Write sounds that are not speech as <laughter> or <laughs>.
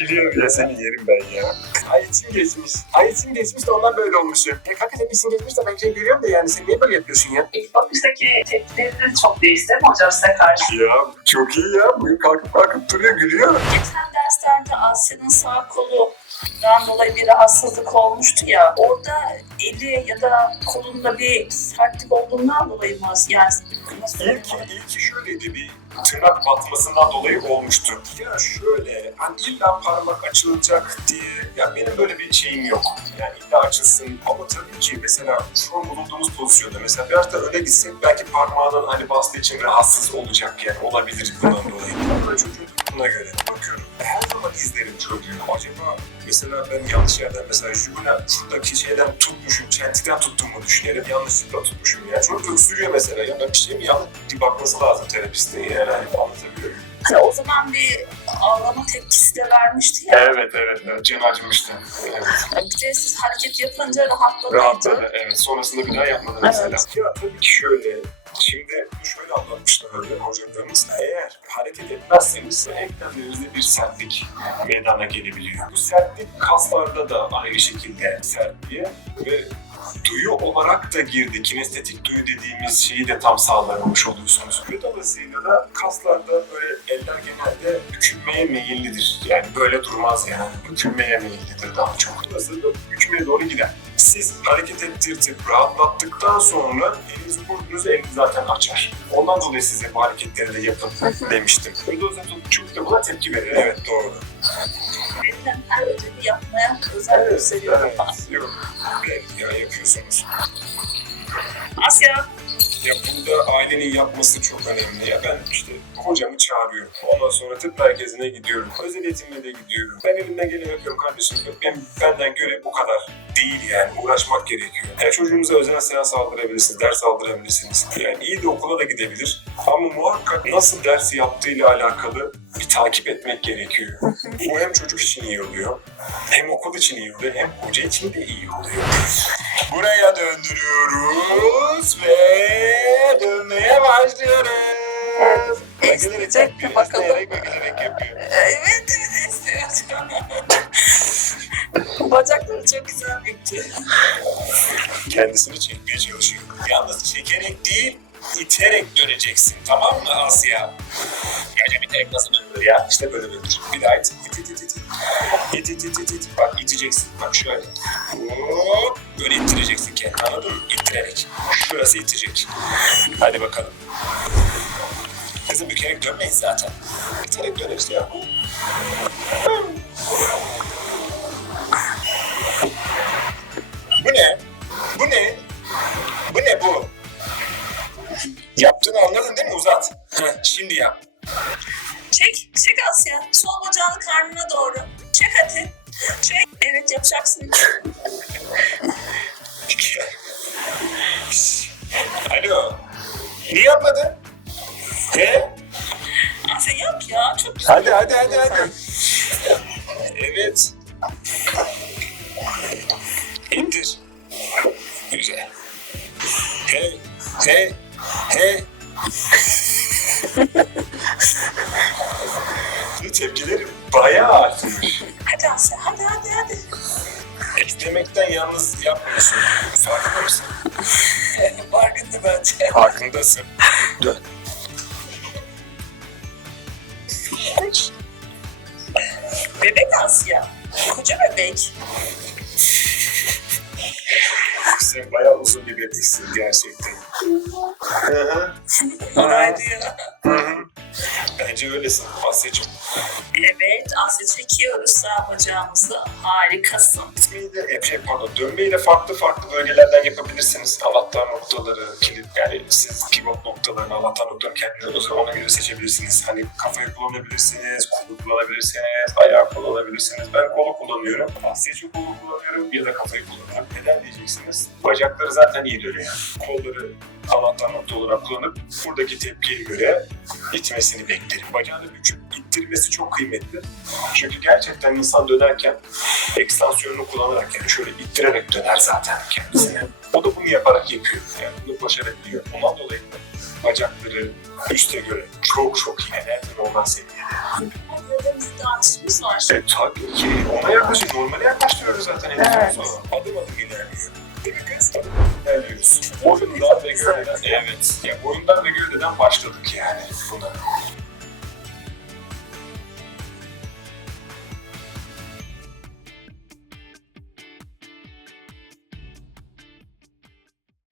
Gülüyorum ya seni yerim ben ya. Ay içim geçmiş. Ay içim geçmiş de ondan böyle olmuş ya. E hakikaten içim geçmiş de ben seni görüyorum da yani sen niye böyle yapıyorsun ya? İlk bakıştaki tepkileriniz çok değişti mi hocam size karşı? Ya çok iyi ya. Bugün kalkıp kalkıp duruyor gülüyor. Geçen derslerde Asya'nın sağ kolundan dolayı bir rahatsızlık olmuştu ya. Orada eli ya da kolunda bir sertlik olduğundan dolayı mı? Yani nasıl İlki, ilki şöyleydi bir tırnak batmasından dolayı olmuştu. Ya şöyle hani illa parmak açılacak diye ya benim böyle bir şeyim yok. Yani illa açılsın ama tabii ki mesela şu an bulunduğumuz pozisyonda mesela biraz da öne gitsek belki parmağının hani bastığı için rahatsız olacak yani olabilir bundan dolayı. Ama çocuğun buna göre bakıyorum. Her zaman izlerim çocuğu. Acaba mesela ben yanlış yerden mesela juguna şuradaki şeyden tutmuşum, çentiden tuttuğumu düşünelim. Yanlışlıkla tutmuşum ya. Çocuk öksürüyor mesela. Ya ben bir şey mi yanlış? Bir bakması lazım terapistin yani. Hani muyum? Hani o zaman bir ağlama tepkisi de vermişti ya. Evet evet. evet. Can acımıştı. Evet. Bir de siz hareket yapınca rahatladı. Rahatladı. Evet. Sonrasında bir daha yapmadı mesela. Evet. Ya tabii ki şöyle. Şimdi şöyle anlatmışlardı hocalarımız. Eğer hareket etmezseniz eklemlerinizde bir sertlik meydana gelebiliyor. Bu sertlik kaslarda da aynı şekilde sertliğe ve duyu olarak da girdi. Kinestetik duyu dediğimiz şeyi de tam sağlamamış oluyorsunuz. Ve dolayısıyla da kaslarda böyle eller genelde bükülmeye meyillidir. Yani böyle durmaz yani. Bükülmeye meyillidir daha çok. Dolayısıyla bükülmeye doğru gider. Siz hareket ettirtip rahatlattıktan sonra elinizi vurdunuz eliniz zaten açar. Ondan dolayı size bu hareketleri de yapın demiştim. Dolayısıyla çocuk da buna tepki verir. Evet doğru. Verilen her ödevi yapmaya özen gösteriyor. evet. Yok. Evet, ya yapıyorsunuz. Asya, Ya burada ailenin yapması çok önemli. Ya ben işte hocamı çağırıyorum. Ondan sonra tıp merkezine gidiyorum. Özel eğitimle de gidiyorum. Ben elimden geleni yapıyorum kardeşim. Ben, benden göre bu kadar değil yani. Uğraşmak gerekiyor. Yani çocuğunuza özel seans aldırabilirsiniz, ders aldırabilirsiniz. Yani iyi de okula da gidebilir. Ama muhakkak nasıl ders yaptığıyla alakalı bir takip etmek gerekiyor. <laughs> Bu hem çocuk için iyi oluyor, hem okul için iyi oluyor, hem hoca için de iyi oluyor. Buraya döndürüyoruz ve dönmeye başlıyoruz. Esneyecek mi bakalım? yapıyor. <laughs> Evet, evet. Bacakları çok güzel bekliyor. Kendisini çekmeye çalışıyor. Yalnız çekerek değil, iterek döneceksin tamam mı Asya? Gece iterek nasıl dönülür ya? İşte böyle dönür. Bir daha it. İt it it it. İt it it it it. Bak iteceksin. Bak şöyle. Hop. Böyle ittireceksin kendini anladın mı? İttirerek. Şurası itecek. Hadi bakalım. Kızım bükerek dönmeyiz zaten. İterek döneriz ya. Bu ne? Bu ne? Bu ne bu? Yaptığını anladın değil mi? Uzat. Şimdi yap. Çek, çek Asya. Sol bacağını karnına doğru. Çek hadi. Çek. Evet yapacaksın. He? Asya yap ya. Çok güzel. Hadi hadi hadi hadi. Evet. İndir. Güzel. Hey, hey, hey. Bu tepkileri bayağı artmış. Hadi Asya. Hadi hadi hadi. Eklemekten yalnız yapmıyorsun. Farkında mısın? <laughs> Farkında bence. Farkındasın. Asya. Koca bebek. Sen bayağı uzun bir bebeksin gerçekten. Hı hı. Bence öylesin Asya'cığım. Evet Asya çekiyoruz sağ bacağımızı. Harikasın. Gitmeyi de, e, şey, pardon, dönmeyi de farklı farklı bölgelerden yapabilirsiniz. Anahtar noktaları, kilit, yani siz pivot noktalarını, anahtar noktalarını kendinize ona göre seçebilirsiniz. Hani kafayı kullanabilirsiniz, kolu kullanabilirsiniz, ayağı kullanabilirsiniz. Ben kolu kullanıyorum. Asya'cığım kolu kullanıyorum ya da kafayı kullanıyorum. Neden diyeceksiniz? Bacakları zaten iyi dönüyor. Kolları anahtar nokta olarak kullanıp buradaki tepkiye göre itmesini beklerim. Bacağını büküp ittirmesi çok kıymetli. Çünkü gerçekten insan dönerken ekstansiyonunu kullanarak yani şöyle ittirerek döner zaten kendisine. O da bunu yaparak yapıyor. Yani bunu başarabiliyor. Ondan dolayı da Bacakları üste göre çok çok iyi. Enerji normal seviyede. Var. E, tabii ki ona yaklaşık normale yaklaştırıyoruz zaten en Evet. sonra. Adım adım ilerliyor. İlerliyoruz. Boyundan ve gövdeden, evet. Ya boyundan ve gövdeden başladık yani buna.